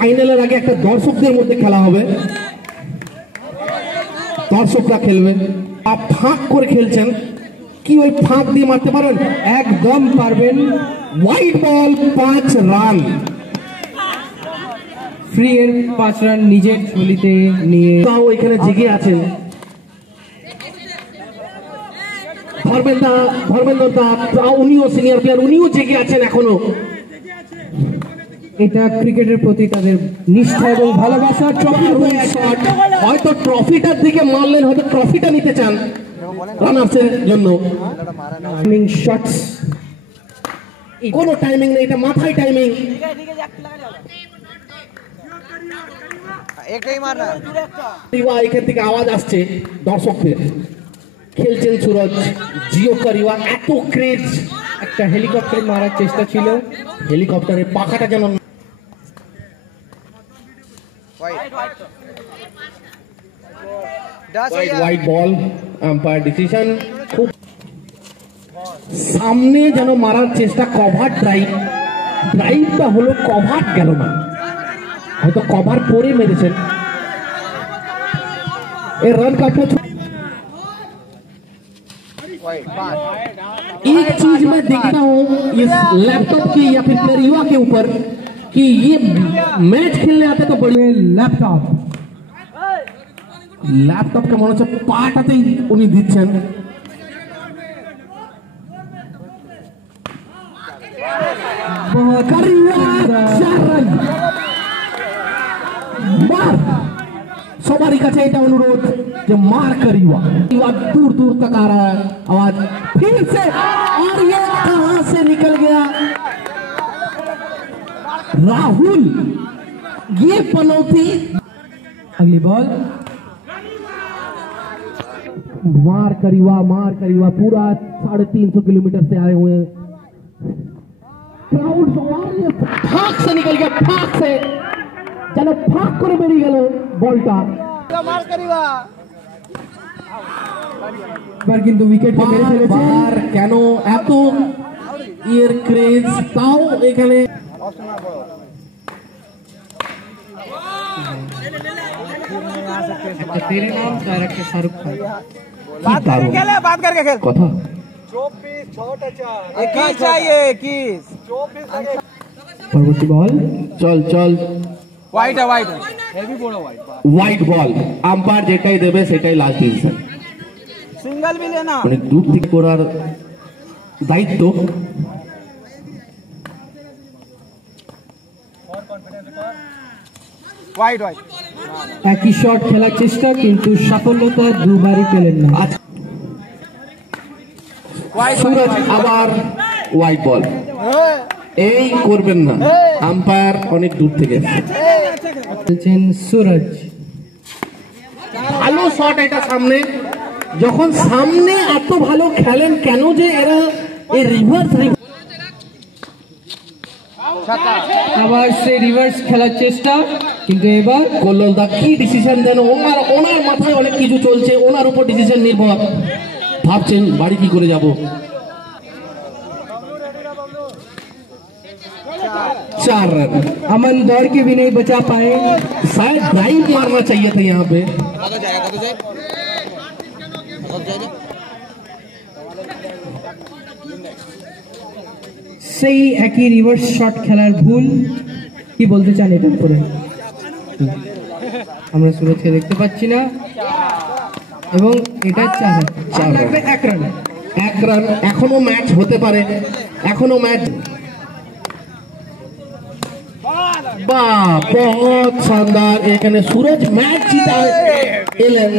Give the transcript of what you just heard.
ফাইনালের আগে একটা দর্শকদের মধ্যে খেলা হবে, দর্শকরা খেলবে। ফাঁক করে খেলছেন, কি ওই ফাঁক দিয়ে মারতে পারেন? একদম পারবেন। White ball, 5 run. ফ্রি এর 5 রান নিজের ঝুলিতে নিয়ে তাও এখানে জেগে আছেন ধর্মেন্দ্র দা, উনিও সিনিয়র প্লেয়ার, উনিও জেগে আছেন এখনো। এটা ক্রিকেটের প্রতি তাদের নিষ্ঠা এবং ভালোবাসা। হয়তো ট্রফিটার দিকে মারলেন, হয়তো ট্রফিটা নিতে চান রানার্সের জন্য। শটস, কোনো টাইমিং নেই, এটা মাথায় টাইমিং। এখান থেকে আওয়াজ আসছে দর্শকদের, খেলছেন সুরজ, জিও কারিওয়া, এত ক্রেজ। একটা হেলিকপ্টার মারার চেষ্টা ছিল, হেলিকপ্টারের পাখাটা যেন। White ball, umpire decision. খুব সামনে যেন মারার চেষ্টা, কভার ড্রাইভটা হলো, কভার গেল না, হয়তো कवर पूरे मेरे से ये रन काटना। एक चीज मैं देखता हूँ इस लैपटॉप की या फिर युवा के ऊपर कि ये मैच खेलने आते तो बड़े लैपटॉप के मन से पार्ट आते ही उन्हीं दिच्छन। सवारी का चाहिए अनुरोध कि मार करिवा दूर दूर तक आ रहा है आवाज फिर से, और ये कहां से निकल गया राहुल, ये पनौती। अगली बॉल, मार करिवा पूरा 350 किलोमीटर से आए हुए क्राउड, फाक से निकल गया, फाक से चलो फाक करे बेरिये गेल बॉलटा मार करिवा। বার কিন্তু উইকেটকে মেরে ফেলেছে। আর কেন এত এর ক্রেজ, তাও এখানে একটা তেরে নাম আর একটা শাহরুখ খান। बात करके खेल, बात करके खेल। কথা 24 छोटा चार 21 चाहिए 21 24 পরবর্তী বল, চল চল वाइट है वाइट है हेवी बोलो वाइट হোয়াইট বল, আম্পায়ার যেটাই দেবে সেটাই লাস্ট ডিসিশন। सिंगल भी लेना অনেক দূর থেকে করার দায়িত্ব। वाइट वाइट একই শট খেলার চেষ্টা কিন্তু সফলতা দুবারই পেলেন না। সুরজ আবার হোয়াইট বল, এই করবেন না, আম্পায়ার অনেক দূর থেকে খেলছেন সুরজ। ভালো শট এটা সামনে, যখন সামনে এত ভালো খেলেন কেন যে এরা এই রিভার্স আবার সে রিভার্স খেলার চেষ্টা, কিন্তু এবার কল্লোলদা কি ডিসিশন দেন? ওনার মাথায় অনেক কিছু চলছে, ওনার উপর ডিসিশন নির্ভর, ভাবছেন বাড়ি কি করে যাব। 4 रन, अमन दौड़ के भी नहीं बचा पाए, शायद ड्राइव मारना चाहिए था यहाँ पे। সেই একই রিভার্স শট খেলার ভুল, কি বলতে চান এটার উপরে? আমরা সুরজকে দেখতে পাচ্ছি না এবং এটা 4 লাগবে 1 রান। 1 রান, এখনো ম্যাচ হতে পারে, এখনো ম্যাচ। वाह बहुत शानदार, এখানে সুরজ ম্যাচ জিতা এলেন।